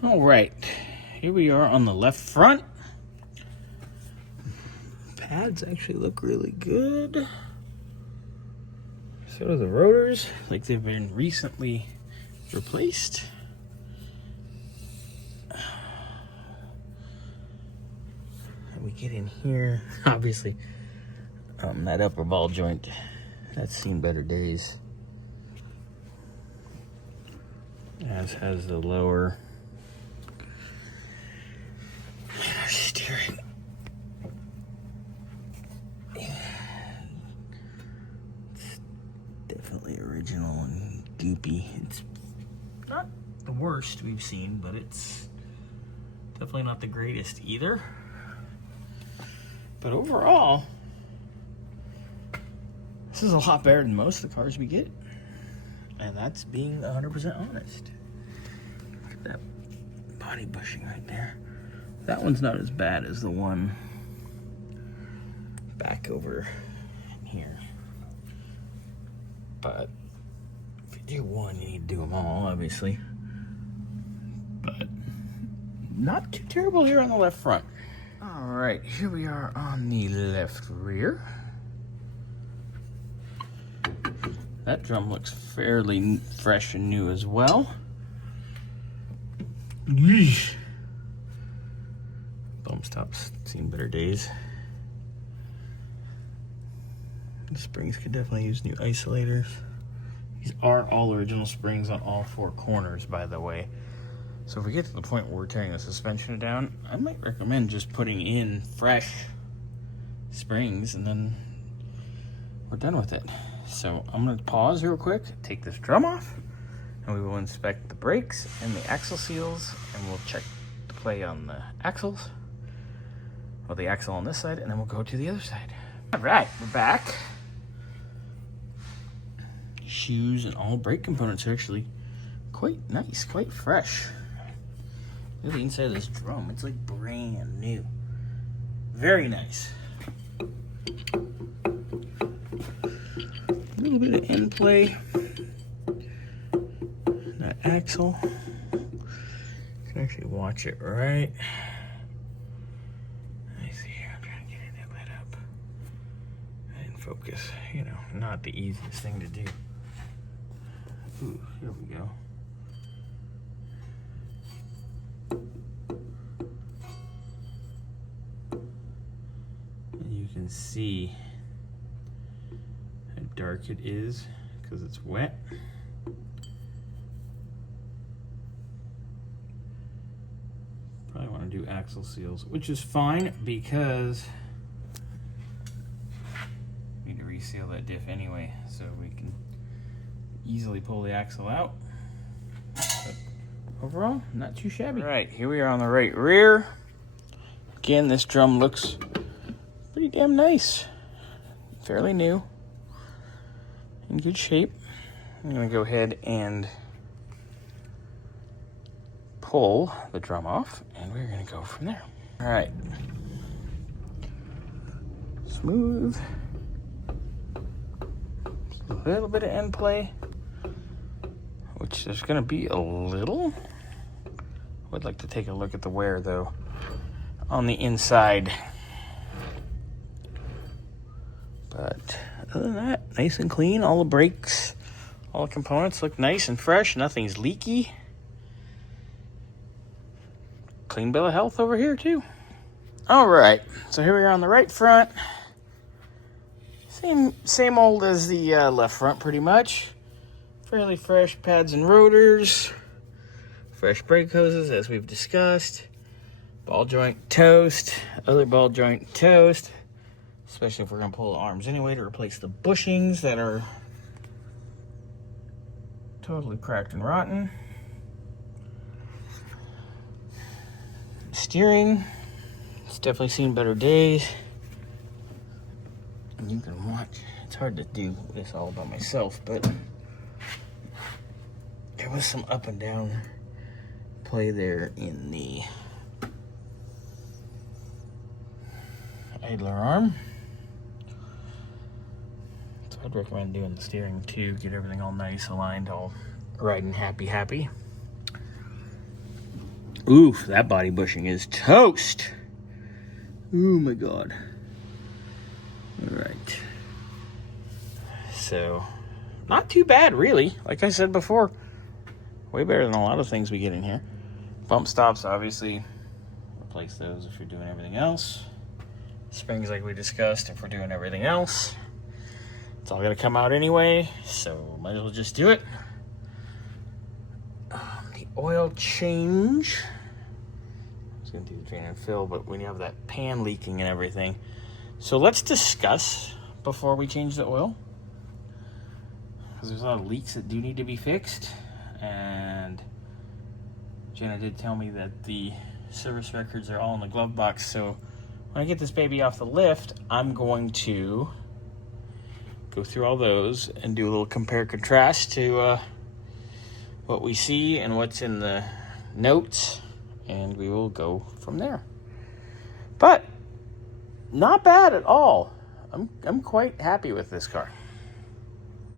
All right, here we are on the left front. Pads actually look really good. So do the rotors, like they've been recently replaced. And we get in here, obviously, that upper ball joint, that's seen better days. As has the lower. And our steering. It's definitely original and goopy. It's not the worst we've seen, but it's definitely not the greatest either. But overall, this is a lot better than most of the cars we get. And that's being 100% honest. Look at that body bushing right there. That one's not as bad as the one back over here. But if you do one, you need to do them all, obviously. But not too terrible here on the left front. All right, here we are on the left rear. That drum looks fairly fresh and new as well. Yeesh. Bump stops seen better days. The springs could definitely use new isolators. These are all original springs on all four corners, by the way. So if we get to the point where we're tearing the suspension down, I might recommend just putting in fresh springs and then we're done with it. So I'm going to pause real quick, take this drum off, and we will inspect the brakes and the axle seals, and we'll check the play on the axles, well, the axle on this side, and then we'll go to the other side. All right, we're back. Shoes and all brake components are actually quite nice, quite fresh. Look at the inside of this drum. It's like brand new. Very nice. A little bit of end play. That axle. You can actually watch it right. I see here. I'm trying to get it lit up. And focus. You know, not the easiest thing to do. Ooh, here we go. And you can see how dark it is because it's wet. Probably want to do axle seals, which is fine because we need to reseal that diff anyway, so we can easily pull the axle out. But overall, not too shabby. All right, here we are on the right rear. Again, this drum looks pretty damn nice. Fairly new. In good shape. I'm gonna go ahead and pull the drum off, and we're gonna go from there. All right. Smooth. A little bit of end play, which there's gonna be a little. I would like to take a look at the wear though on the inside. But other than that, nice and clean. All the brakes, all the components look nice and fresh. Nothing's leaky. Clean bill of health over here too. All right, so here we are on the right front. Same old as the left front pretty much. Fairly fresh pads and rotors. Fresh brake hoses as we've discussed. Ball joint toast. Other ball joint toast. Especially if we're gonna pull the arms anyway to replace the bushings that are totally cracked and rotten. Steering, it's definitely seen better days. And you can watch, it's hard to do this all by myself, but there was some up and down play there in the idler arm. So I'd recommend doing the steering too, get everything all nice, aligned, all right and happy. Oof, that body bushing is toast. Oh my God. All right. So, not too bad, really. Like I said before, way better than a lot of things we get in here. Bump stops, obviously, replace those if you're doing everything else. Springs, like we discussed, if we're doing everything else. It's all going to come out anyway, so might as well just do it. The oil change. I was going to do the drain and fill, but when you have that pan leaking and everything. So let's discuss before we change the oil, because there's a lot of leaks that do need to be fixed. And Jeanna did tell me that the service records are all in the glove box, so when I get this baby off the lift, I'm going to go through all those and do a little compare contrast to what we see and what's in the notes, and we will go from there. But not bad at all. I'm quite happy with this car.